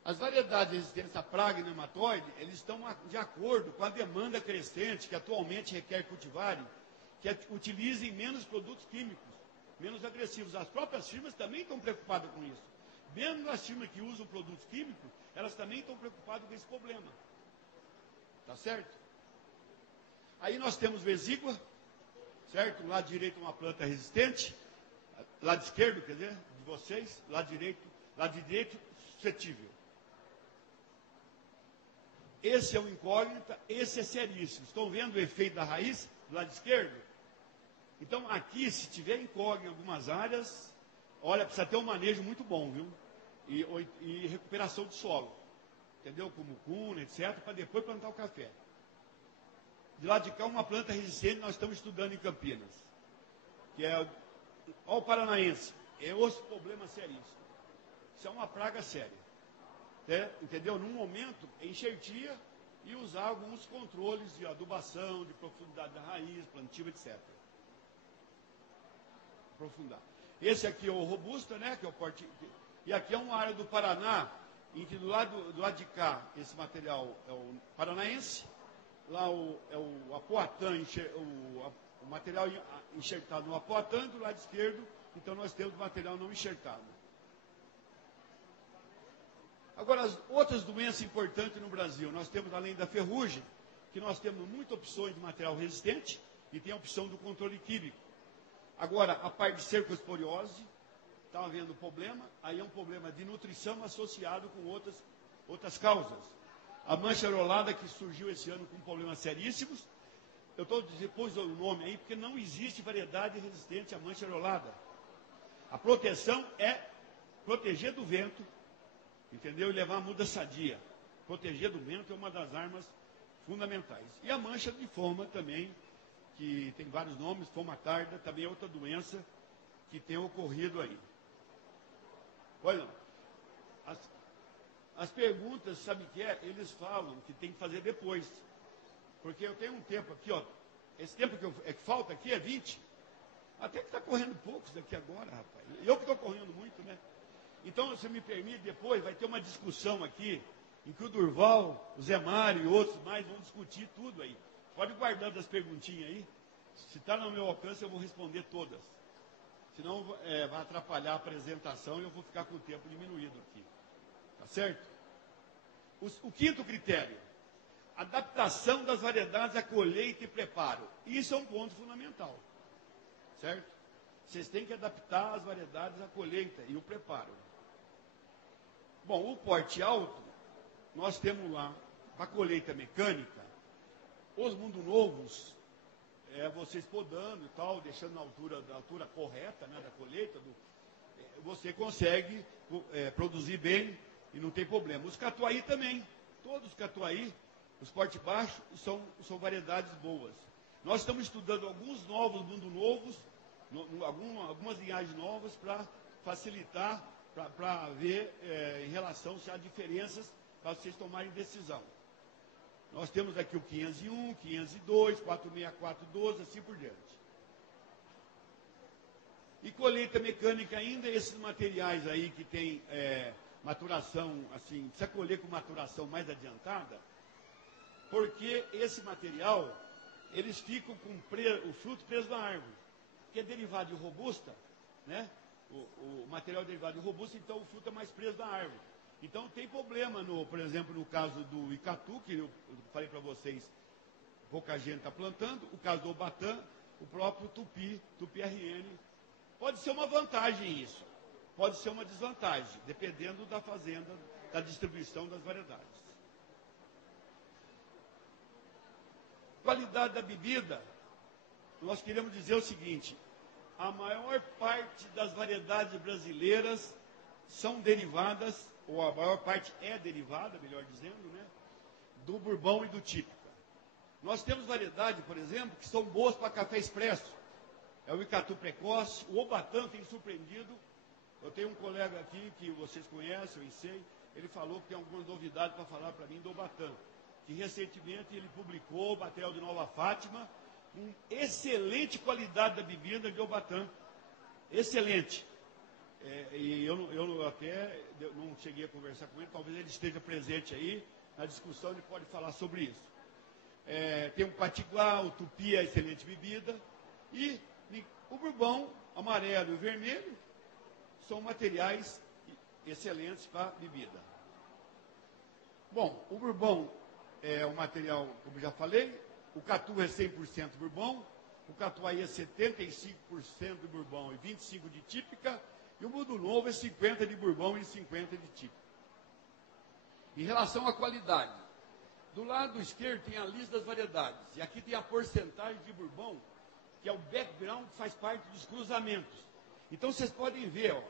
As variedades resistentes à praga e nematóide, eles estão de acordo com a demanda crescente que atualmente requer cultivarem, que utilizem menos produtos químicos, menos agressivos. As próprias firmas também estão preocupadas com isso. Mesmo as firmas que usam produtos químicos, elas também estão preocupadas com esse problema. Tá certo? Aí nós temos vesícula, certo? Lado direito uma planta resistente, lado esquerdo, quer dizer, de vocês, lado direito suscetível. Esse é o incógnita, esse é seríssimo. Estão vendo o efeito da raiz do lado esquerdo? Então, aqui, se tiver incógnito em algumas áreas, olha, precisa ter um manejo muito bom, viu? E recuperação do solo. Entendeu? Com mucuna, etc., para depois plantar o café. De lado de cá, uma planta resistente nós estamos estudando em Campinas. Que é o paranaense. É outro problema seríssimo. Isso é uma praga séria. Entendeu? Num momento, enxertia e usar alguns controles de adubação, de profundidade da raiz, plantio, etc. Aprofundar. Esse aqui é o robusta, né? Que é o porte. E aqui é uma área do Paraná, em que do lado de cá, esse material é o paranaense, lá é o Apoatã, o material enxertado no Apoatã, do lado esquerdo, então nós temos material não enxertado. Agora, as outras doenças importantes no Brasil, nós temos, além da ferrugem, que nós temos muitas opções de material resistente e tem a opção do controle químico. Agora, a parte de cercosporiose, está havendo problema, aí é um problema de nutrição associado com outras causas. A mancha arolada, que surgiu esse ano com problemas seríssimos, eu estou depois o nome aí, porque não existe variedade resistente à mancha arolada. A proteção é proteger do vento, entendeu? E levar a muda sadia. Proteger do vento é uma das armas fundamentais. E a mancha de foma também, que tem vários nomes, foma tarda, também é outra doença que tem ocorrido aí. Olha, as perguntas, sabe o que é? Eles falam que tem que fazer depois. Porque eu tenho um tempo aqui, ó. Esse tempo que falta aqui é 20. Até que está correndo poucos daqui agora, rapaz. Eu que estou correndo muito, né? Então, se me permite, depois vai ter uma discussão aqui, em que o Durval, o Zé Mário e outros mais vão discutir tudo aí. Pode guardar as perguntinhas aí. Se está no meu alcance, eu vou responder todas. Senão vai atrapalhar a apresentação e eu vou ficar com o tempo diminuído aqui. Tá certo? O quinto critério. Adaptação das variedades à colheita e preparo. Isso é um ponto fundamental. Certo? Vocês têm que adaptar as variedades à colheita e o preparo. Bom, o porte alto, nós temos lá, para colheita mecânica, os mundos novos, vocês podando e tal, deixando na altura correta, né, da colheita, você consegue produzir bem e não tem problema. Os catuai também, todos os catuai, os porte baixo, são variedades boas. Nós estamos estudando alguns novos, mundo novos, algumas linhagens novas para facilitar, para ver em relação se há diferenças para vocês tomarem decisão. Nós temos aqui o 501, 502, 46412, assim por diante. E colheita mecânica ainda, esses materiais aí que tem maturação, assim, precisa colher com maturação mais adiantada, porque esse material, eles ficam com o fruto preso na árvore, que é derivado de robusta, né? O material é derivado de robusta, então o fruto é mais preso na árvore. Então tem problema, por exemplo, no caso do icatu, que eu falei para vocês, pouca gente está plantando, o caso do Ubatã, o próprio tupi-RN. Pode ser uma vantagem isso, pode ser uma desvantagem, dependendo da fazenda, da distribuição das variedades. Qualidade da bebida, nós queremos dizer o seguinte: a maior parte das variedades brasileiras são derivadas, ou a maior parte é derivada, melhor dizendo, né, do bourbon e do típica. Nós temos variedades, por exemplo, que são boas para café expresso. É o icatu precoce, o Ubatã tem surpreendido. Eu tenho um colega aqui que vocês conhecem, eu sei, ele falou que tem algumas novidades para falar para mim do Ubatã, que recentemente ele publicou o material de Nova Fátima, com excelente qualidade da bebida de Ubatã. Excelente. E eu até não cheguei a conversar com ele, talvez ele esteja presente aí, na discussão ele pode falar sobre isso. Tem o patiguá, o tupi, a excelente bebida, e o bourbon amarelo e o vermelho são materiais excelentes para bebida. Bom, o bourbon é um material, como já falei, o catu é 100% bourbon, o catuai é 75% de bourbon e 25% de típica, e o mundo novo é 50% de bourbon e 50% de típica. Em relação à qualidade, do lado esquerdo tem a lista das variedades, e aqui tem a porcentagem de bourbon, que é o background que faz parte dos cruzamentos. Então vocês podem ver, ó,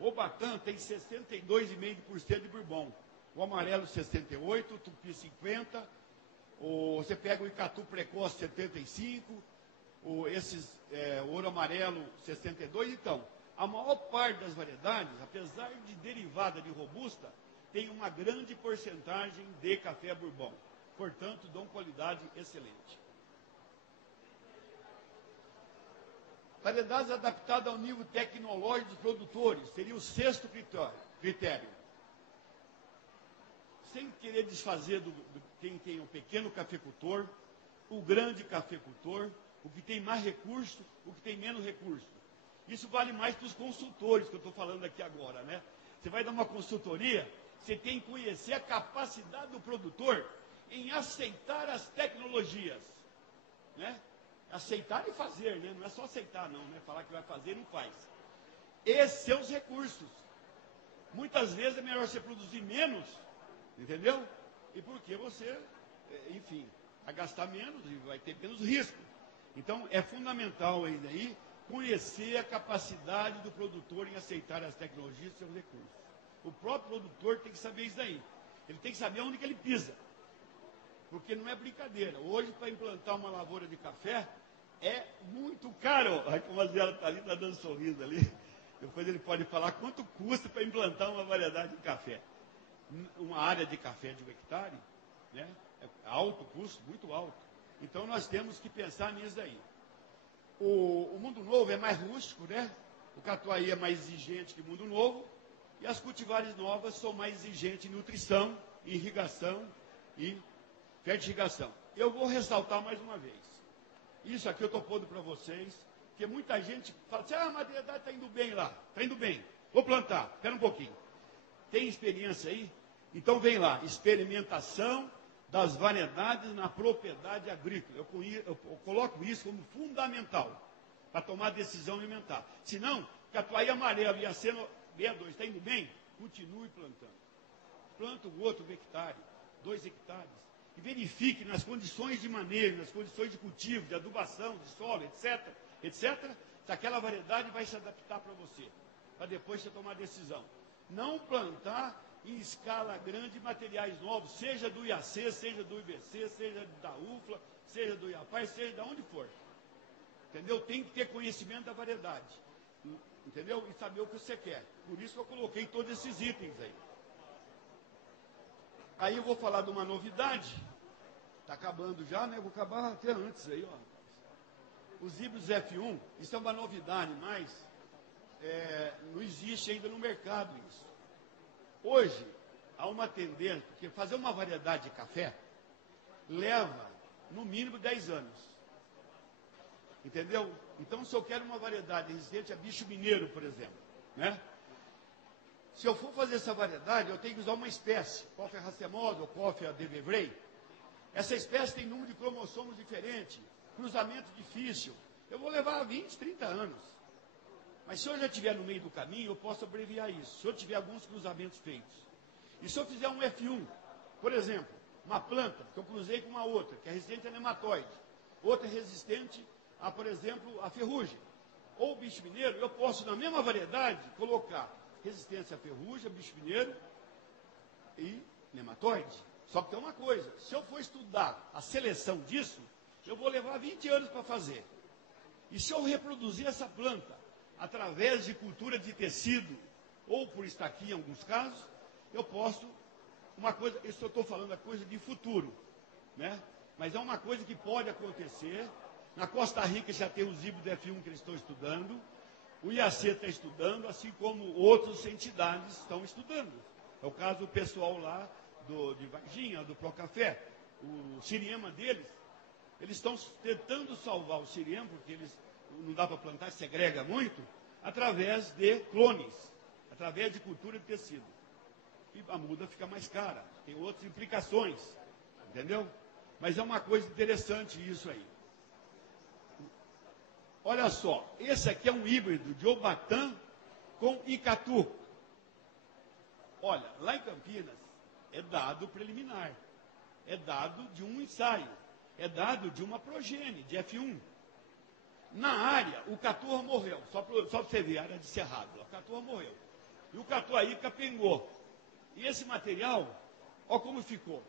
o Ubatã tem 62,5% de bourbon, o amarelo 68%, o tupi 50%, você pega o icatu precoce 75%, o ouro amarelo 62%. Então, a maior parte das variedades, apesar de derivada de robusta, tem uma grande porcentagem de café bourbon. Portanto, dão qualidade excelente. Variedades adaptadas ao nível tecnológico dos produtores, seria o sexto critério. Sem querer desfazer do quem tem o pequeno cafeicultor, o grande cafeicultor, o que tem mais recurso, o que tem menos recurso. Isso vale mais para os consultores, que eu estou falando aqui agora, né? Você vai dar uma consultoria, você tem que conhecer a capacidade do produtor em aceitar as tecnologias, né? Aceitar e fazer, né? Não é só aceitar, não, né? Falar que vai fazer e não faz. Esses são os recursos. Muitas vezes é melhor você produzir menos, entendeu? E porque você, enfim, vai gastar menos e vai ter menos risco. Então, é fundamental ainda aí conhecer a capacidade do produtor em aceitar as tecnologias e seus recursos. O próprio produtor tem que saber isso daí. Ele tem que saber onde que ele pisa. Porque não é brincadeira. Hoje, para implantar uma lavoura de café, é muito caro. Aí, como a Zé está ali, está dando sorriso ali. Depois ele pode falar quanto custa para implantar uma variedade de café. Uma área de café de 1 hectare, né? É alto custo, muito alto. Então, nós temos que pensar nisso aí. O mundo novo é mais rústico, né? O catuai é mais exigente que o mundo novo. E as cultivares novas são mais exigentes em nutrição, irrigação e fertilização. Eu vou ressaltar mais uma vez. Isso aqui eu estou pondo para vocês, porque muita gente fala assim, a variedade está indo bem lá, está indo bem, vou plantar, espera um pouquinho. Tem experiência aí? Então vem lá, experimentação das variedades na propriedade agrícola. Eu coloco isso como fundamental para tomar decisão alimentar. Se não, catuai amarelo e aceno 62 está indo bem, continue plantando. Planta o outro 1 hectare, 2 hectares. E verifique nas condições de manejo, nas condições de cultivo, de adubação, de solo, etc., se aquela variedade vai se adaptar para você, para depois você tomar a decisão. Não plantar em em escala grande materiais novos, seja do IAC, seja do IBC, seja da UFLA, seja do IAPAR, seja de onde for. Entendeu? Tem que ter conhecimento da variedade. Entendeu? E saber o que você quer. Por isso que eu coloquei todos esses itens aí. Aí eu vou falar de uma novidade. Está acabando já, né? Vou acabar até antes aí, ó. Os híbridos F1, isso é uma novidade, mas não existe ainda no mercado isso. Hoje, há uma tendência, porque fazer uma variedade de café leva, no mínimo, 10 anos. Entendeu? Então, se eu quero uma variedade resistente a bicho mineiro, por exemplo, né? Se eu for fazer essa variedade, eu tenho que usar uma espécie, Coffea racemosa ou Coffea devevrei. Essa espécie tem número de cromossomos diferente, cruzamento difícil. Eu vou levar 20, 30 anos. Mas se eu já estiver no meio do caminho, eu posso abreviar isso. Se eu tiver alguns cruzamentos feitos. E se eu fizer um F1, por exemplo, uma planta que eu cruzei com uma outra, que é resistente a nematóide, outra resistente a, por exemplo, a ferrugem, ou bicho mineiro, eu posso, na mesma variedade, colocar resistência a ferrugem, bicho mineiro e nematóide. Só que tem uma coisa, se eu for estudar a seleção disso, eu vou levar 20 anos para fazer. E se eu reproduzir essa planta através de cultura de tecido, ou por estaquia em alguns casos, eu posso, uma coisa, isso eu estou falando é coisa de futuro, né? Mas é uma coisa que pode acontecer. Na Costa Rica já tem os híbridos F1 que eles estão estudando, o IAC está estudando, assim como outras entidades estão estudando. É o caso do pessoal lá de Varginha, do Procafé, o Siriema deles, eles estão tentando salvar o Siriema, porque eles não dá para plantar, segrega muito, através de clones, através de cultura de tecido. E a muda fica mais cara, tem outras implicações, entendeu? Mas é uma coisa interessante isso aí. Olha só, esse aqui é um híbrido de Obatã com Icatu. Olha, lá em Campinas é dado preliminar, é dado de um ensaio, é dado de uma progênie, de F1. Na área, o Caturra morreu, só para você ver, a área de Cerrado, o Caturra morreu. E o Catuaí capengou. E esse material, olha como ficou.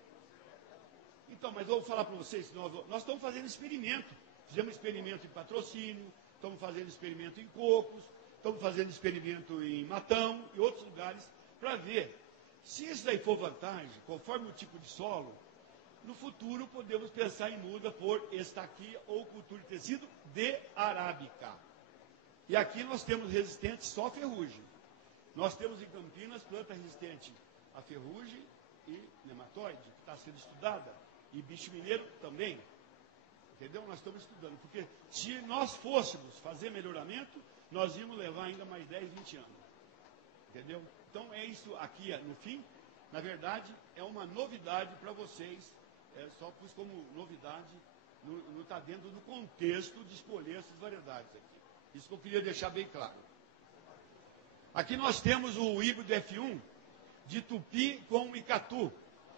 Então, mas eu vou falar para vocês, nós estamos fazendo experimento. Fizemos experimento em Patrocínio, estamos fazendo experimento em Cocos, estamos fazendo experimento em Matão e outros lugares, para ver se isso daí for vantagem, conforme o tipo de solo, no futuro podemos pensar em muda por estaquia ou cultura de tecido de arábica. E aqui nós temos resistente só a ferrugem. Nós temos em Campinas planta resistente a ferrugem e nematóide, que está sendo estudada, e bicho mineiro também. Entendeu? Nós estamos estudando, porque se nós fôssemos fazer melhoramento, nós íamos levar ainda mais 10, 20 anos. Entendeu? Então é isso aqui no fim. Na verdade, é uma novidade para vocês. Só pus como novidade, não está dentro do contexto de escolher essas variedades aqui. Isso que eu queria deixar bem claro. Aqui nós temos o híbrido F1 de Tupi com Icatu.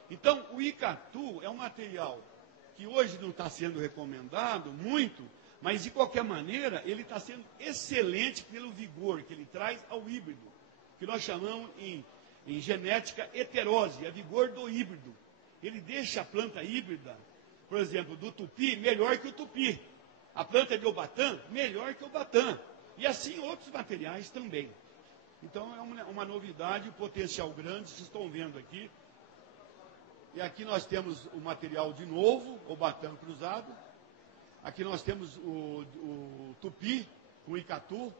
Então, o Icatu é um material que hoje não está sendo recomendado muito, mas de qualquer maneira ele está sendo excelente pelo vigor que ele traz ao híbrido, que nós chamamos em genética heterose, é vigor do híbrido. Ele deixa a planta híbrida, por exemplo, do Tupi, melhor que o Tupi. A planta de Obatã, melhor que o Obatã. E assim outros materiais também. Então é uma novidade, um potencial grande, vocês estão vendo aqui. E aqui nós temos o material de novo, Obatã cruzado. Aqui nós temos o Tupi com o Icatu.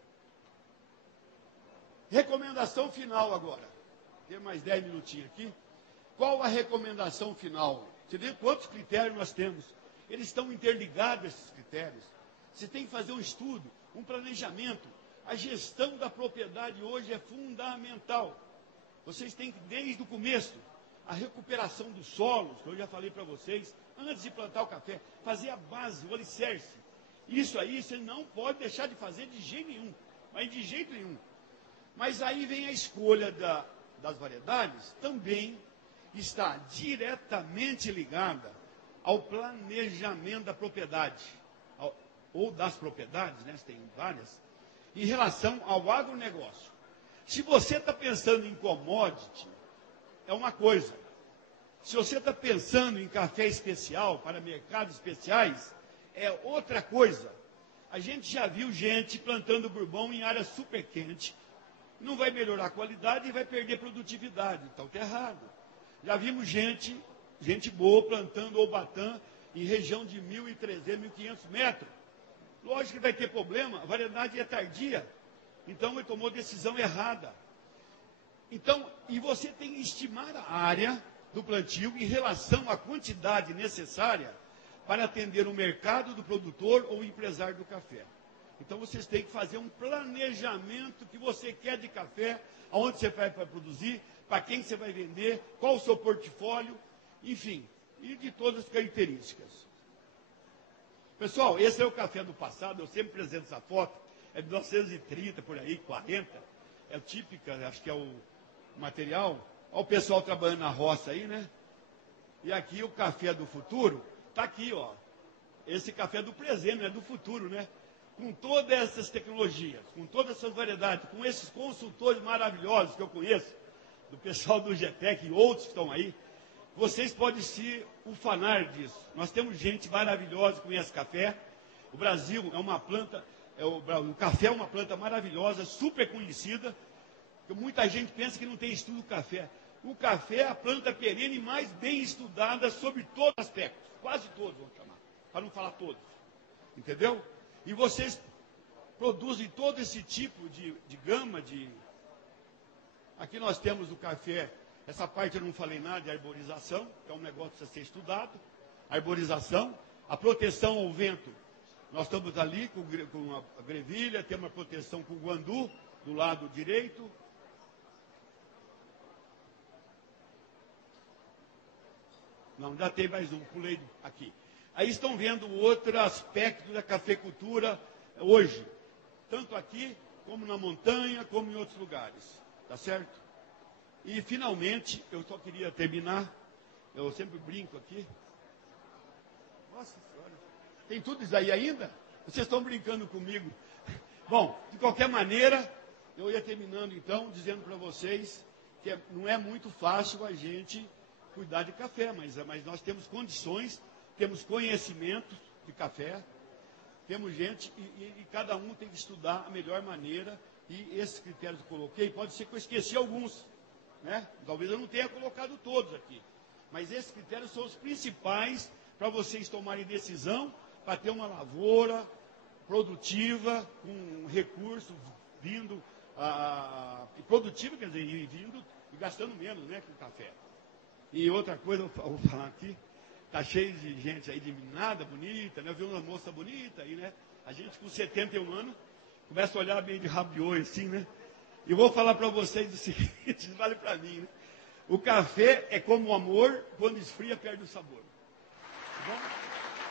Recomendação final agora. Tem mais 10 minutinhos aqui. Qual a recomendação final? Você vê quantos critérios nós temos? Eles estão interligados, esses critérios. Você tem que fazer um estudo, um planejamento. A gestão da propriedade hoje é fundamental. Vocês têm que, desde o começo, a recuperação dos solos, que eu já falei para vocês, antes de plantar o café, fazer a base, o alicerce. Isso aí você não pode deixar de fazer de jeito nenhum. Mas de jeito nenhum. Mas aí vem a escolha das variedades, também está diretamente ligada ao planejamento da propriedade, ou das propriedades, né, tem várias, em relação ao agronegócio. Se você está pensando em commodity, é uma coisa. Se você está pensando em café especial para mercados especiais, é outra coisa. A gente já viu gente plantando bourbon em área super quente, não vai melhorar a qualidade e vai perder produtividade. Então está errado. Já vimos gente boa plantando Obatã em região de 1.300, 1.500 metros. Lógico que vai ter problema, a variedade é tardia. Então ele tomou decisão errada. Então, e você tem que estimar a área do plantio em relação à quantidade necessária para atender o mercado do produtor ou empresário do café. Então vocês têm que fazer um planejamento que você quer de café, aonde você vai produzir, para quem você vai vender, qual o seu portfólio, enfim, e de todas as características. Pessoal, esse é o café do passado, eu sempre apresento essa foto, é de 1930, por aí, 40, é típica, acho que é o material. Olha o pessoal trabalhando na roça aí, né? E aqui o café do futuro, está aqui, ó. Esse café do presente, não é do futuro, né? Com todas essas tecnologias, com todas essas variedades, com esses consultores maravilhosos que eu conheço, do pessoal do GTEC e outros que estão aí, vocês podem se ufanar disso. Nós temos gente maravilhosa que conhece café. O Brasil é uma planta, o café é uma planta maravilhosa, super conhecida. Muita gente pensa que não tem estudo do café. O café é a planta perene mais bem estudada sobre todos os aspectos. Quase todos, vamos chamar, para não falar todos. Entendeu? E vocês produzem todo esse tipo de gama de... Aqui nós temos o café, essa parte eu não falei nada de arborização, que é um negócio que precisa ser estudado. Arborização, a proteção ao vento. Nós estamos ali com a grevilha, temos a proteção com o guandu, do lado direito. Não, ainda tem mais um, pulei aqui. Aí estão vendo outro aspecto da cafeicultura hoje, tanto aqui, como na montanha, como em outros lugares. Tá certo? E, finalmente, eu só queria terminar, eu sempre brinco aqui. Nossa Senhora, tem tudo isso aí ainda? Vocês estão brincando comigo. Bom, de qualquer maneira, eu ia terminando, então, dizendo para vocês que não é muito fácil a gente cuidar de café, mas nós temos condições, temos conhecimento de café, temos gente e cada um tem que estudar a melhor maneira. E esses critérios que eu coloquei, pode ser que eu esqueci alguns, né? Talvez eu não tenha colocado todos aqui. Mas esses critérios são os principais para vocês tomarem decisão para ter uma lavoura produtiva, com recursos vindo, produtiva, quer dizer, e vindo e gastando menos, né, com café. E outra coisa, eu vou falar aqui, está cheio de gente aí de meninada bonita, né? Eu vi uma moça bonita aí, né? A gente com 71 anos começa a olhar bem de rabo de olho assim, né? E vou falar para vocês o seguinte, isso vale para mim, né? O café é como o amor, quando esfria perde o sabor. Tá bom?